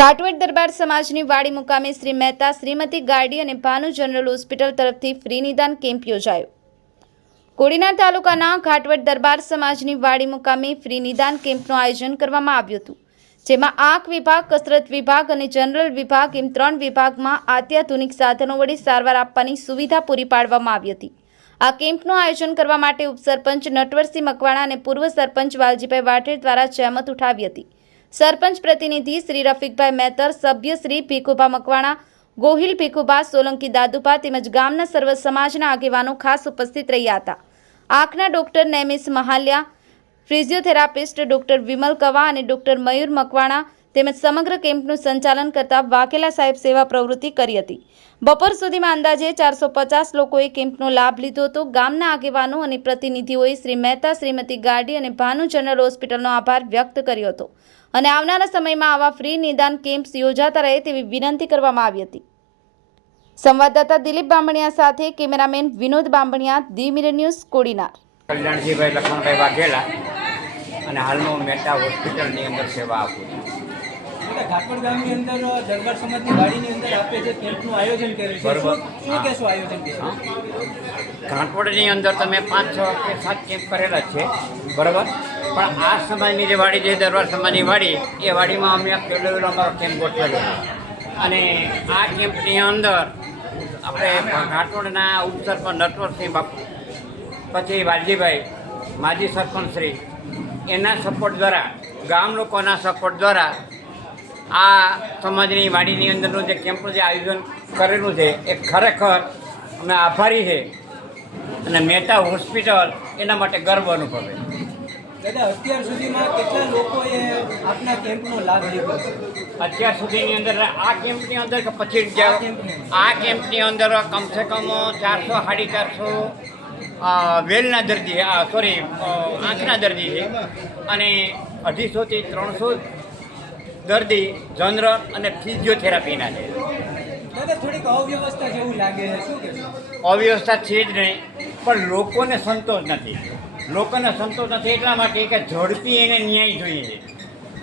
કાટવડ દરબાર સમાજની વાડી મુકામે શ્રી મહેતા, શ્રીમતી ગાર્ડી અને ભાનુ જનરલ હોસ્પિટલ તરફથી ફ્રી નિદાન કેમ્પ યોજાયો. કોડીનાર તાલુકાના ઘાટવડ દરબાર સમાજની વાડી મુકામે ફ્રી નિદાન કેમ્પનું આયોજન કરવામાં આવ્યું હતું, જેમાં આંખ વિભાગ, કસરત વિભાગ અને જનરલ વિભાગ એમ ત્રણ વિભાગમાં અત્યાધુનિક સાધનો વડે સારવાર આપવાની સુવિધા પૂરી પાડવામાં આવી હતી. આ કેમ્પનું આયોજન કરવા માટે ઉપસરપંચ નટવરસિંહ મકવાણા અને પૂર્વ સરપંચ વાલજીભાઈ વાઠેર દ્વારા જહેમત ઉઠાવી હતી. સરપંચ પ્રતિનિધિ શ્રી રફીકભાઈ મહેતર સભ્ય શ્રી ભીખુભા મકવાણા, ગોહિલ ભીખુભા, સોલંકી દાદુભા તેમજ ગામના સર્વ સમાજના આગેવાનો ખાસ ઉપસ્થિત રહ્યા હતા. આંખના ડોક્ટર નેમિસ મહાલ્યા, ફિઝિયોથેરાપિસ્ટ ડોક્ટર વિમલ કવા અને ડોક્ટર મયુર મકવાણા તેમજ સમગ્ર કેમ્પનું સંચાલન કરતા વાઘેલા સાહેબ સેવા પ્રવૃત્તિ કરી હતી. બપોર સુધીમાં અંદાજે ચારસો પચાસ લોકોએ કેમ્પનો લાભ લીધો હતો. ગામના આગેવાનો અને પ્રતિનિધિઓએ શ્રી મહેતા, શ્રીમતી ગાડી અને ભાનુ જનરલ હોસ્પિટલનો આભાર વ્યક્ત કર્યો હતો. અને આવનારા સમયમાં આવા ફ્રી નિદાન કેમ્પ્સ યોજાતા રહે તેવી વિનંતી કરવામાં આવી હતી. સંવાદદાતા દિલીપ બામણિયા સાથે cameraman Vinod Bamaniya the mirror news Kodinar. Kalyanjibhai Lakhmanbhai Vaghela અને હાલમાં મહેતા હોસ્પિટલની અંદર સેવા આપું છું. ઘાટવડ ગામની અંદર દરબાર સમાજની વાડીની અંદર આપે જે કેમ્પનું આયોજન કર્યું છે. બરોબર. શું આયોજન અંદર તમે પાંચ છ કે સાત કેમ્પ કરેલા છે. બરાબર? પણ આ સમાજની જે વાડી છે, દરબાર સમાજની વાડી, એ વાડીમાં અમે પહેલો અમારો કેમ્પ ગોઠવેલો. છે અને આ કેમ્પની અંદર આપણે ઘાટોડના ઉપસરપંચ નટવરસિંહ બાપુ, પછી વાલજીભાઈ, માજી સરપંચ શ્રી, એના સપોર્ટ દ્વારા, ગામ લોકોના સપોર્ટ દ્વારા આ સમાજની વાડીની અંદરનું જે કેમ્પનું જે આયોજન કરેલું છે, એ ખરેખર અમે આભારી છે. અને મહેતા હોસ્પિટલ એના માટે ગર્વ અનુભવે દાદા અત્યાર સુધીમાં કેટલા લોકોએ આપના કેમ્પનો લાભ લીધો અત્યાર સુધીની અંદર આ કેમ્પની અંદર કે પછી આ કેમ્પની? અંદર. આ કેમ્પની અંદર કમસે કમ ચારસો સાડી ચારસો વેલના દર્દી સોરી આંખના દર્દી છે. અને અઢીસોથી ત્રણસો દર્દી જનરલ અને ફિઝિયોથેરાપીના છે. થોડીક અવ્યવસ્થા જેવું લાગે છે અવ્યવસ્થા છે જ નહીં પણ લોકોને સંતોષ નથી. લોકોને સંતોષ નથી, એટલા માટે કે ઝડપી એને ન્યાય જોઈએ છે.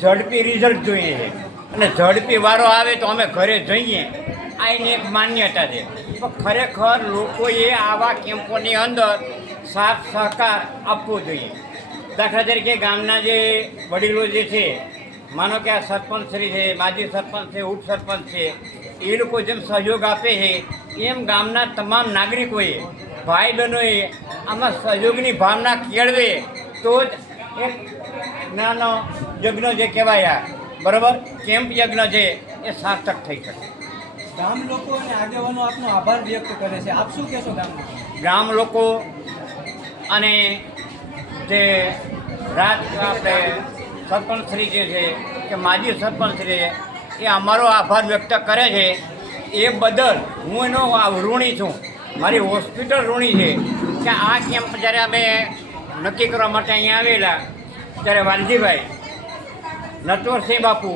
ઝડપી રિઝલ્ટ જોઈએ છે. અને ઝડપી વારો આવે તો અમે ઘરે જઈએ. આ એની એક માન્યતા છે. પણ ખરેખર લોકોએ આવા કેમ્પોની અંદર સાથ સહકાર આપવો જોઈએ. દાખલા તરીકે ગામના જે વડીલો જે છે, માનો કે આ સરપંચ શ્રી છે, માજી સરપંચ છે ઉપસરપંચ છે, એ લોકો જેમ સહયોગ આપે છે, એમ ગામના તમામ નાગરિકોએ ભાઈ બહેનોએ આમાં સહયોગની ભાવના કેળવે તો જ એક નાનો યજ્ઞ જે કહેવાય આ બરાબર? કેમ્પ યજ્ઞ છે એ સાર્થક થઈ શકે. ગામ લોકો અને આગેવાનો આપનો આભાર વ્યક્ત કરે છે. આપ શું કહેશો ગામ ગામ લોકો અને જે રાજ આપણે સરપંચશ્રી જે છે કે માજી સરપંચશ્રી છે એ અમારો આભાર વ્યક્ત કરે છે. એ બદલ હું એનો ઋણી છું. મારી હોસ્પિટલ ઋણી છે. કે આ કેમ્પ જ્યારે અમે નક્કી કરવા માટે અહીંયા આવેલા ત્યારે વાલજીભાઈ નટવરસિંહ બાપુ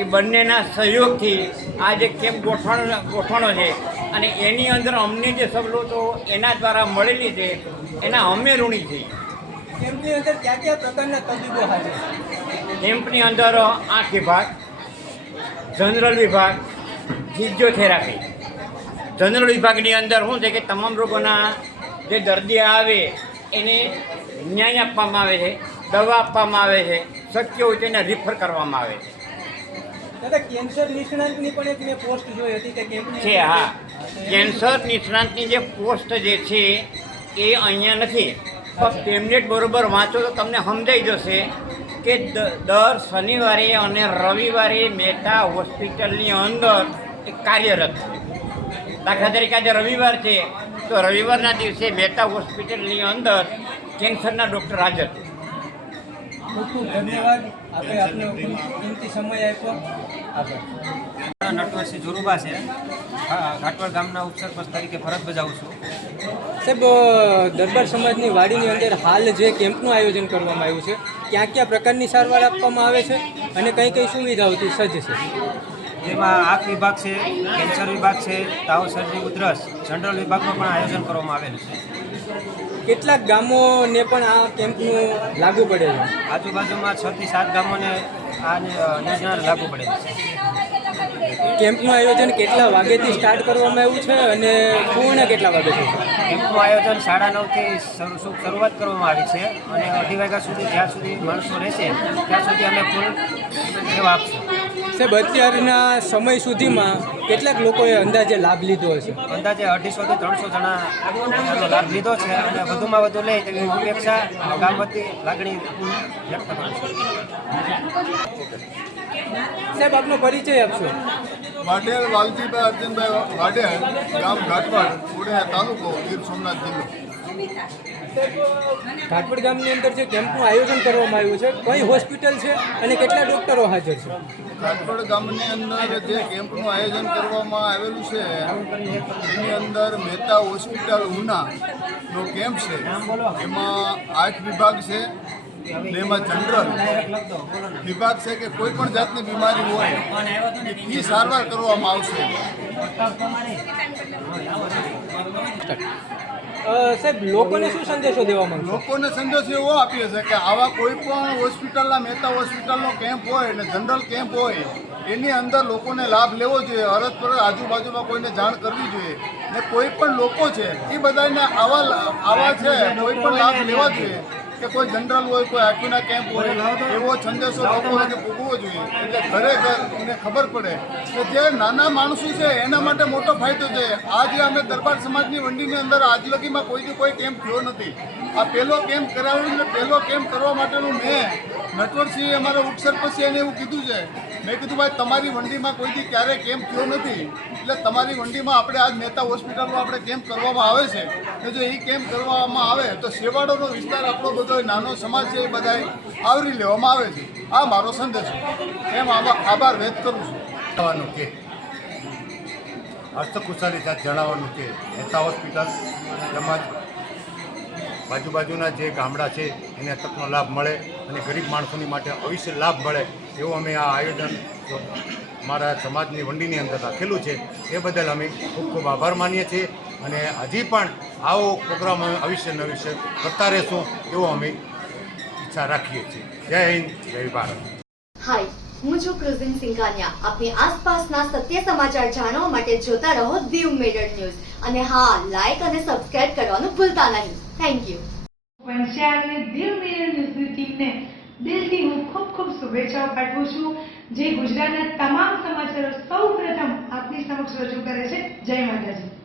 એ બંનેના સહયોગથી આ જે કેમ્પ ગોઠવણ ગોઠવણો છે અને એની અંદર અમને જે સવલતો એના દ્વારા મળેલી છે એના અમે ઋણી છીએ. કેમ્પની અંદર કયા કયા પ્રકારના તબીબો હાજર કેમ્પની અંદર આંખ વિભાગ જનરલ વિભાગ ફિઝિયોથેરાપી. જનરલ વિભાગની અંદર શું છે કે તમામ રોગોના જે દર્દી આવે એને ન્યાય આપવામાં આવે છે દવા આપવામાં આવે છે શક્ય હોય તો એને રિફર કરવામાં આવે છે. દાદા કેન્સર નિષ્ણાંતની પણ એક મેં પોસ્ટ જોઈ હતી કે કેમ્પની છે હા. કેન્સર નિષ્ણાંતની જે પોસ્ટ જે છે એ અહીંયા નથી. પણ પેમ્લેટ બરોબર વાંચો તો તમને સમજાઈ જશે કે દર શનિવારે અને રવિવારે મહેતા હોસ્પિટલની અંદર એ કાર્યરત છે. દાખલા તરીકે આજે રવિવાર છે. તો રવિવારના દિવસે મહેતા હોસ્પિટલની અંદર કેન્સરના ડૉક્ટર હાજર છે. ખૂબ ખૂબ ધન્યવાદ. આપણે આપનો કિંમતી સમય આપ્યો. નટવરસિંહ જોરુબા છે. હા, ઘાટવડ ગામના ઉપસરપંચ તરીકે ફરજ બજાવું છું. સાહેબ દરબાર સમાજની વાડીની અંદર હાલ જે કેમ્પનું આયોજન કરવામાં આવ્યું છે ક્યાં ક્યાં પ્રકારની સારવાર આપવામાં આવે છે અને કઈ કઈ સુવિધાઓથી સજ્જ છે? જેમાં આંખ વિભાગ છે કેન્સર વિભાગ છે તાવ શરદી ઉધરસ જનરલ વિભાગનું પણ આયોજન કરવામાં આવેલું છે. કેટલાક ગામોને પણ આ કેમ્પનું લાગુ પડે છે? આજુબાજુમાં છ થી સાત ગામોને આ યોજના લાગુ પડે છે. કેમ્પનું આયોજન કેટલા વાગ્યાથી સ્ટાર્ટ કરવામાં આવ્યું છે અને પૂર્ણ કેટલા વાગે છે? કેમ્પનું આયોજન સાડા નવથી શરૂઆત કરવામાં આવી છે અને અઢી વાગ્યા સુધી જ્યાં સુધી માણસો રહેશે ત્યાં સુધી અમે ફૂલ સેવા આપશું. સાહેબ અત્યારના સમય સુધીમાં કેટલાક લોકોએ અંદાજે લાભ લીધો હશે? અંદાજે અઢીસોથી ત્રણસો જણા લાભ લીધો છે અને વધુમાં વધુ લે તેવી અપેક્ષા ગામ વતી લાગણી વ્યક્ત સાહેબ આપનો પરિચય આપશો. વાઢેર વાલજીભાઈ અર્જુનભાઈ વાઢેર ગામ ઘાટવાડ પુણે તાલુકો ગીર સોમનાથ જિલ્લો. ઘાટવડ ગામની અંદર જે કેમ્પનું આયોજન કરવામાં આવ્યું છે, કઈ હોસ્પિટલ છે અને કેટલા ડૉક્ટરો હાજર છે? ઘાટવાડ ગામની અંદર જે કેમ્પનું આયોજન કરવામાં આવેલું છે, એની અંદર મહેતા હોસ્પિટલ ઉનાનો કેમ્પ છે. એમાં આઠ વિભાગ છે એમાં જનરલ વિભાગ છે કે કોઈ પણ જાતની બીમારી હોય એની સારવાર કરવામાં આવશે. સાહેબ, લોકોને શું સંદેશો દેવા માંગશો? લોકોને સંદેશો એવો આપીએ છીએ કે આવા કોઈ પણ હોસ્પિટલના મહેતા હોસ્પિટલનો કેમ્પ હોય અને જનરલ કેમ્પ હોય, એની અંદર લોકોને લાભ લેવો જોઈએ, અરજ પર આજુબાજુમાં કોઈને જાણ કરવી જોઈએ. ને કોઈ પણ લોકો છે, એ બધાને આવા આવા છે, કોઈ પણ લાભ લેવા જોઈએ. કે કોઈ જનરલ હોય, કોઈ આખીના કેમ્પ હોય, એવો સંદેશો લોકોને ભોગવવો જોઈએ. એટલે ઘરે ઘર એને ખબર પડે કે જે નાના માણસો છે, એના માટે મોટો ફાયદો છે. આજે અમે દરબાર સમાજની વંડીની અંદર આજ લગીમાં કોઈથી કોઈ કેમ્પ થયો નથી. આ પહેલો કેમ્પ કરાવ્યો ને પહેલો કેમ્પ કરવા માટેનું મેં નટવરસિંહ અમારા પછી એને એવું કીધું છે. મેં કીધું, ભાઈ, તમારી વંડીમાં કોઈથી ક્યારેય કેમ્પ થયો નથી. એટલે તમારી વંડીમાં આપણે આજ મહેતા હોસ્પિટલમાં આપણે કેમ્પ કરવામાં આવે છે? કે જો એ કેમ્પ કરવામાં આવે, તો શેવાડોનો વિસ્તાર આપણો બધો નાનો સમાજ છે, એ બધા આવરી લેવામાં આવે છે. આ મારો સંદેશ. એમ આભાર આભાર વ્યક્ત કરું છું. કે હસ્તકુશળી સાથે જણાવવાનું કે, મહેતા હોસ્પિટલ તેમજ બાજુ બાજુના જે ગામડા છે, એને તકનો લાભ મળે અને ગરીબ માણસોની માટે અવશ્ય લાભ મળે એવું અમે આ આયોજન મારા સમાજની વંડીની અંદર રાખેલું છે. એ બદલ અમે ખૂબ ખૂબ આભાર માનીએ છીએ અને હજી પણ આવો પ્રોગ્રામ અમે અવશ્ય ને અવશ્ય કરતા રહેશું એવો અમે ઈચ્છા રાખીએ છીએ. જય હિન્દ, જય ભારત. હાય, હું છું ક્રુઝિન સિંઘાનિયા. આપની આસપાસના સત્ય સમાચાર જાણવા માટે જોતા રહો દીવ મેડર ન્યૂઝ. અને હા લાઈક અને સબસ્ક્રાઇબ કરવાનું ભૂલતા નહીં. થેન્ક યુ પંચાયતને દિલ મિરર ન્યૂઝની ટીમને દિલથી હું ખૂબ ખૂબ શુભેચ્છાઓ પાઠવું છું. જે ગુજરાતના તમામ સમાચારો સૌ પ્રથમ આપની સમક્ષ રજૂ કરે છે. જય માતાજી.